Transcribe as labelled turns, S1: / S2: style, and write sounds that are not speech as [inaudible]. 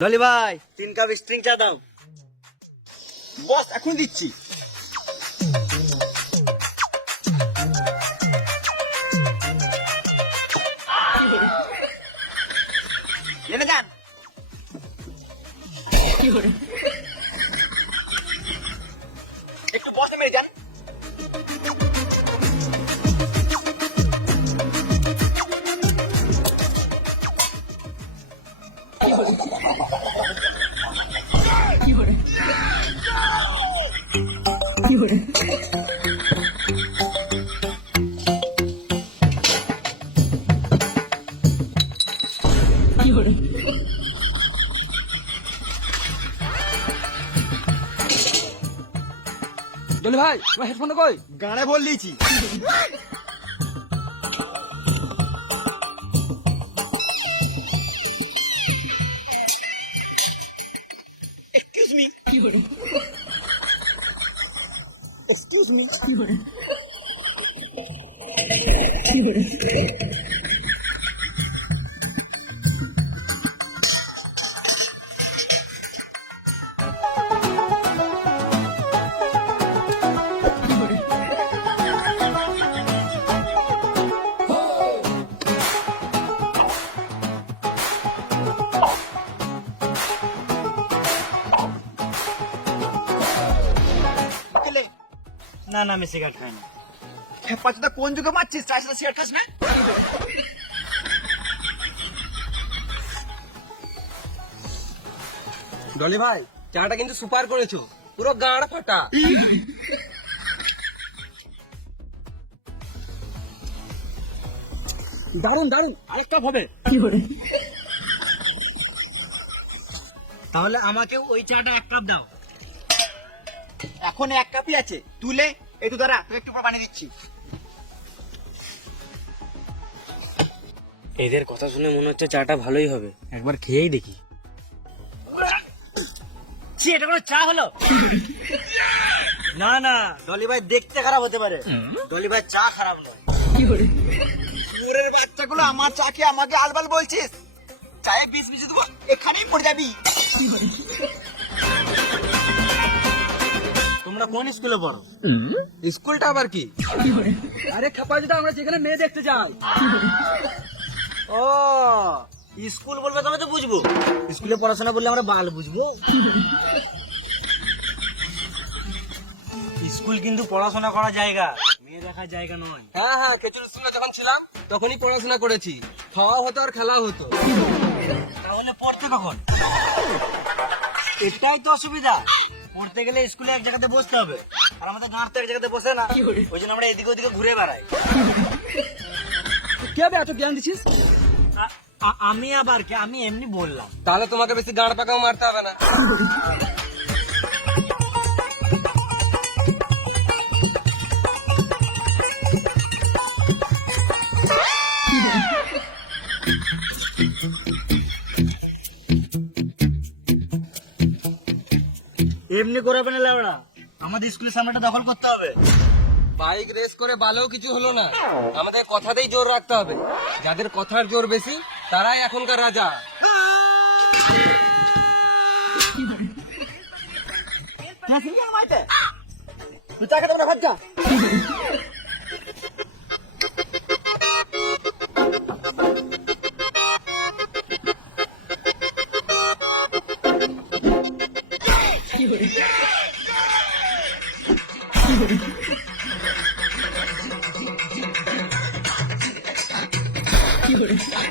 S1: ডলি ভাই। তিন cup string চা দাও।
S2: বস এখন দিচ্ছি।
S1: এনে যান
S2: একটু
S3: ডলি ভাই তোমার হেডফোনটা কই?
S2: গানে বল দিয়েছি। এক্সকিউজ মি এক্সকিউজ মি
S1: না না আমি সিগারেট খাই না।
S2: হেপাচুদা কোন যুগে মারছিস? চার সাথে সিগারেট খাস না?
S3: ডলি ভাই চাটা কিন্তু সুপার করেছ। পুরো গাঁড় ফাটা। দারুণ দারুণ
S1: আরেকটা হবে। তাহলে আমাকে ওই চাটা এক কাপ দাও।
S2: এখন এক কাপই আছে। তুলে এই তো দাঁড়া তোকে একটু বানিয়ে দিচ্ছি।
S1: এদের কথা শুনে মনে হচ্ছে চাটা ভালোই হবে। একবার খেয়েই দেখি। ছি এটা কোনো চা হলো? না না ডলি ভাই দেখতে খারাপ হতে পারে। ডলি ভাই চা খারাপ নয়।
S2: চোরের বাচ্চাগুলো আমার চা চাকে আমাকে আলবাল বলছিস? চায়ে বিষ মিশে দেবো এখানেই পড়ে যাবি।
S1: তোমরা কোন স্কুলে পড়ো?
S3: স্কুলটা আবার কি? আরে খাপা যদি আমরা যেখানে মেয়ে দেখতে যাই।
S1: ও স্কুল বলবে তবে তো বুঝব। স্কুলে পড়াশোনা করলে আমরা বাল বুঝব। স্কুল কিন্তু পড়াশোনা করার জায়গা। মেয়ে দেখার জায়গা নয়।
S3: হ্যাঁ হ্যাঁ খেজুর স্কুলে যখন ছিলাম তখনই পড়াশোনা করেছি। খাওয়া হতো আর খেলা হতো।
S1: তাহলে পড়তে কখন? এটাই তো অসুবিধা। পড়তে গেলে স্কুলে এক জায়গাতে বসতে হবে। আর আমাদের গাঁর তো এক জায়গাতে বসে না। ওই জন্য আমরা এদিকে ওদিকে ঘুরে বেড়াই।
S3: কে বে এত জ্ঞান দিছিস?
S1: আমি আবার কে? আমি এমনি বললাম।
S3: তাহলে তোমাকে বেশি গাঁড় পাকাও মারতে হবে না। [laughs]
S1: এমনি করে পেলে লেবড়া আমাদের স্কুলের সামনেটা দখল করতে হবে।
S3: বাইক রেস করে বালেও কিছু হলো না। আমাদের কথাতেই জোর রাখতে হবে। যাদের কথার জোর বেশি তারাই এখনকার রাজা।
S2: তুই তাকে তোমরা না কি [laughs]